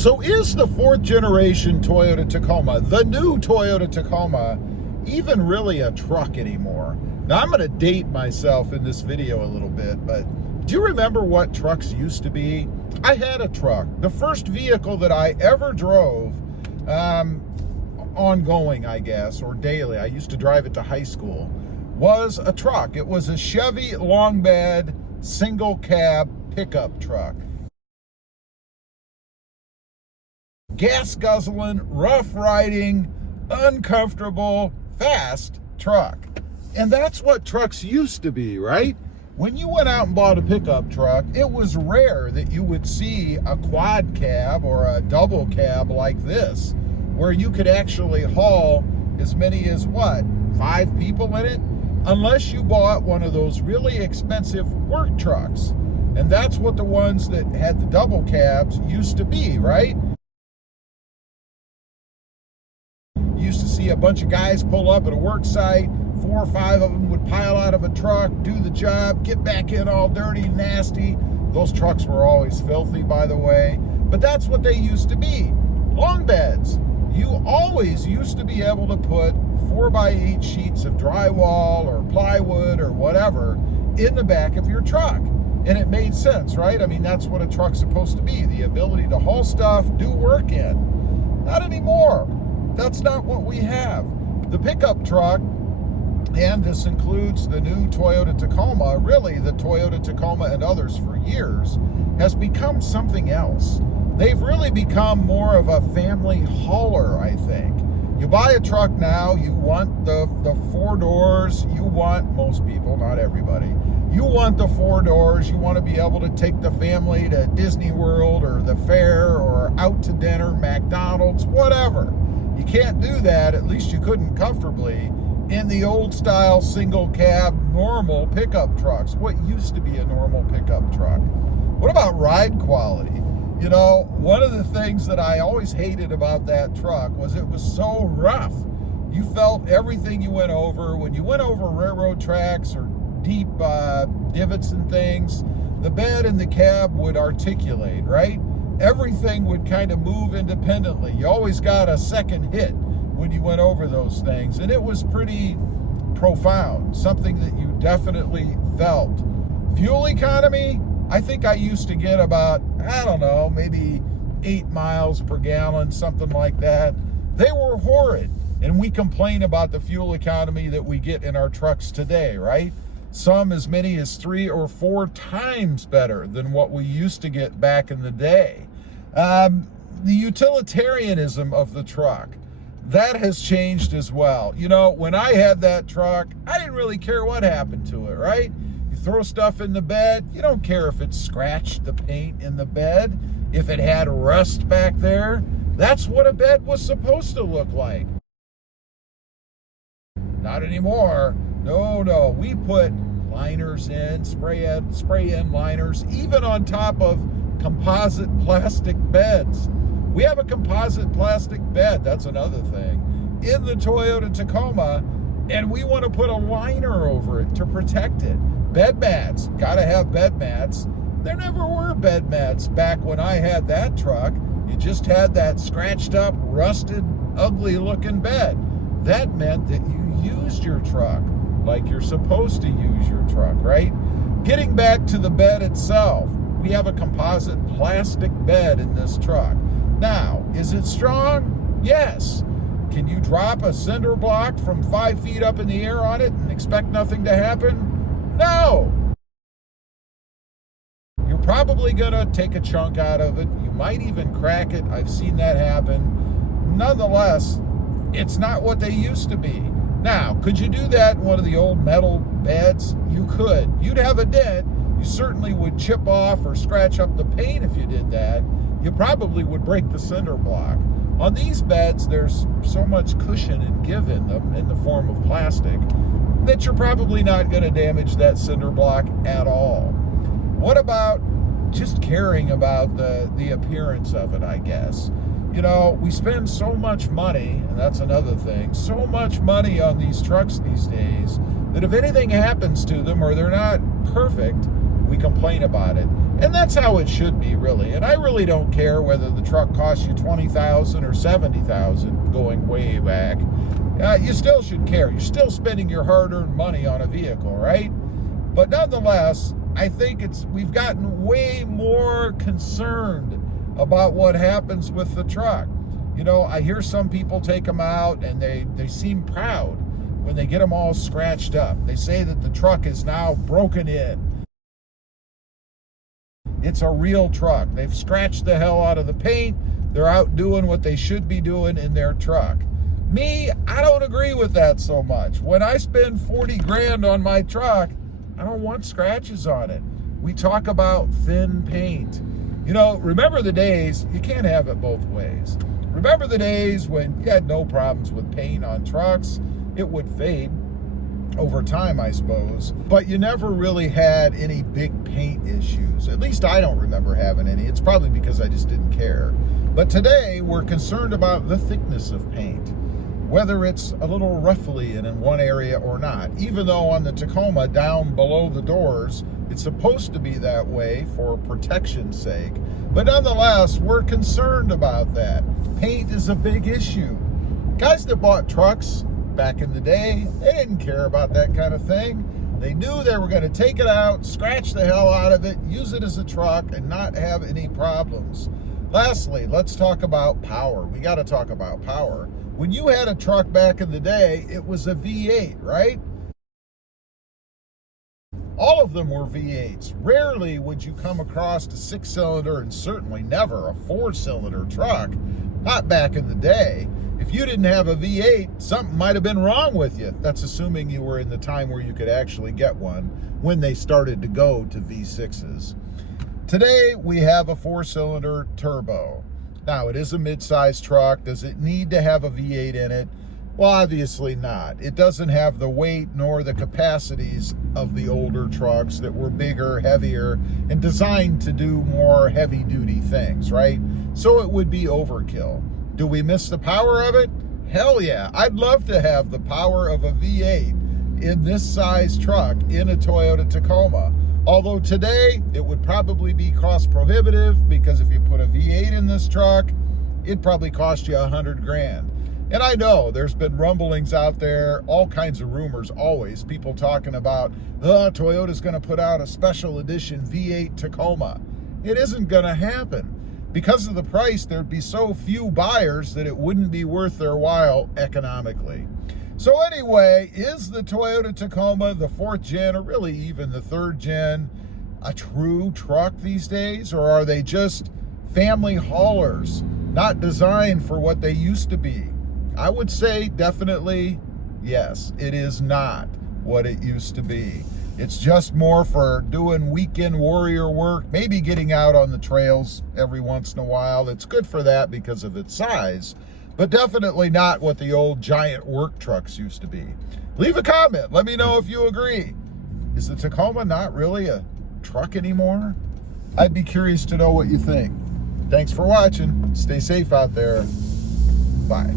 So is the fourth generation Toyota Tacoma, the new Toyota Tacoma, even really a truck anymore? Now, I'm going to date myself in this video a little bit, but do you remember what trucks used to be? I had a truck. The first vehicle that I ever drove, ongoing, I guess, or daily, I used to drive it to high school, was a truck. It was a Chevy long bed, single cab pickup truck. Gas guzzling, rough riding, uncomfortable, fast truck. And that's what trucks used to be, right? When you went out and bought a pickup truck, it was rare that you would see a quad cab or a double cab like this, where you could actually haul as many as 5 people in it, unless you bought one of those really expensive work trucks. And that's what the ones that had the double cabs used to be, right? You used to see a bunch of guys pull up at a work site, 4 or 5 of them would pile out of a truck, do the job, get back in all dirty and nasty. Those trucks were always filthy, by the way, but that's what they used to be. Long beds. You always used to be able to put 4x8 sheets of drywall or plywood or whatever in the back of your truck. And it made sense, right? I mean, that's what a truck's supposed to be, the ability to haul stuff, do work in. Not anymore. That's not what we have. The pickup truck, and this includes the new Toyota Tacoma, really the Toyota Tacoma and others for years, has become something else. They've really become more of a family hauler, I think. You buy a truck now, you want the 4 doors, you want, most people, not everybody, you want the 4 doors, you want to be able to take the family to Disney World or the fair or out to dinner, McDonald's, whatever. You can't do that, at least you couldn't comfortably, in the old style single cab normal pickup trucks. What used to be a normal pickup truck? What about ride quality? You know, one of the things that I always hated about that truck was it was so rough. You felt everything you went over. When you went over railroad tracks or deep divots and things, the bed and the cab would articulate, right? Everything would kind of move independently. You always got a second hit when you went over those things, and it was pretty profound, something that you definitely felt. Fuel economy, I think I used to get about, I don't know, maybe 8 miles per gallon, something like that. They were horrid, and we complain about the fuel economy that we get in our trucks today, right? Some as many as 3 or 4 times better than what we used to get back in the day. The utilitarianism of the truck, that has changed as well. You know, when I had that truck, I didn't really care what happened to it, right? You throw stuff in the bed, you don't care if it scratched the paint in the bed, if it had rust back there. That's what a bed was supposed to look like. Not anymore. No, we put liners in, spray in liners, even on top of composite plastic beds. We have a composite plastic bed, that's another thing, in the Toyota Tacoma, and we want to put a liner over it to protect it. Bed mats, gotta have bed mats. There never were bed mats back when I had that truck. You just had that scratched up, rusted, ugly looking bed. That meant that you used your truck like you're supposed to use your truck, right? Getting back to the bed itself, we have a composite plastic bed in this truck. Now, is it strong? Yes. Can you drop a cinder block from 5 feet up in the air on it and expect nothing to happen? No. You're probably gonna take a chunk out of it. You might even crack it. I've seen that happen. Nonetheless, it's not what they used to be. Now, could you do that in one of the old metal beds? You could. You'd have a dent. You certainly would chip off or scratch up the paint if you did that. You probably would break the cinder block. On these beds, there's so much cushion and give in them in the form of plastic that you're probably not going to damage that cinder block at all. What about just caring about the appearance of it, I guess? You know, we spend so much money, and that's another thing, so much money on these trucks these days that if anything happens to them or they're not perfect, we complain about it. And that's how it should be, really. And I really don't care whether the truck costs you $20,000 or $70,000 going way back. You still should care. You're still spending your hard-earned money on a vehicle, right? But nonetheless, I think we've gotten way more concerned about what happens with the truck. You know, I hear some people take them out and they seem proud when they get them all scratched up. They say that the truck is now broken in. It's a real truck. They've scratched the hell out of the paint. They're out doing what they should be doing in their truck. Me, I don't agree with that so much. When I spend 40 grand on my truck, I don't want scratches on it. We talk about thin paint. You know, remember the days, you can't have it both ways. Remember the days when you had no problems with paint on trucks? It would fade over time, I suppose, but you never really had any big paint issues. At least I don't remember having any. It's probably because I just didn't care. But today, we're concerned about the thickness of paint, whether it's a little ruffly in one area or not. Even though on the Tacoma, down below the doors, it's supposed to be that way for protection's sake. But nonetheless, we're concerned about that. Paint is a big issue. Guys that bought trucks back in the day, they didn't care about that kind of thing. They knew they were going to take it out, scratch the hell out of it, use it as a truck, and not have any problems. Lastly, let's talk about power. We got to talk about power. When you had a truck back in the day, it was a V8, right? All of them were V8s. Rarely would you come across a 6-cylinder, and certainly never a 4-cylinder truck. Not back in the day. If you didn't have a V8, something might have been wrong with you. That's assuming you were in the time where you could actually get one when they started to go to V6s. Today, we have a 4-cylinder turbo. Now, it is a mid-sized truck. Does it need to have a V8 in it? Well, obviously not. It doesn't have the weight nor the capacities of the older trucks that were bigger, heavier, and designed to do more heavy-duty things, right? So it would be overkill. Do we miss the power of it? Hell yeah. I'd love to have the power of a V8 in this size truck in a Toyota Tacoma. Although today, it would probably be cost prohibitive, because if you put a V8 in this truck, it'd probably cost you 100 grand. And I know there's been rumblings out there, all kinds of rumors always, people talking about, Toyota's going to put out a special edition V8 Tacoma. It isn't going to happen. Because of the price, there'd be so few buyers that it wouldn't be worth their while economically. So anyway, is the Toyota Tacoma, the 4th gen, or really even the 3rd gen, a true truck these days? Or are they just family haulers, not designed for what they used to be? I would say definitely yes, it is not what it used to be. It's just more for doing weekend warrior work, maybe getting out on the trails every once in a while. It's good for that because of its size, but definitely not what the old giant work trucks used to be. Leave a comment. Let me know if you agree. Is the Tacoma not really a truck anymore? I'd be curious to know what you think. Thanks for watching. Stay safe out there. Bye.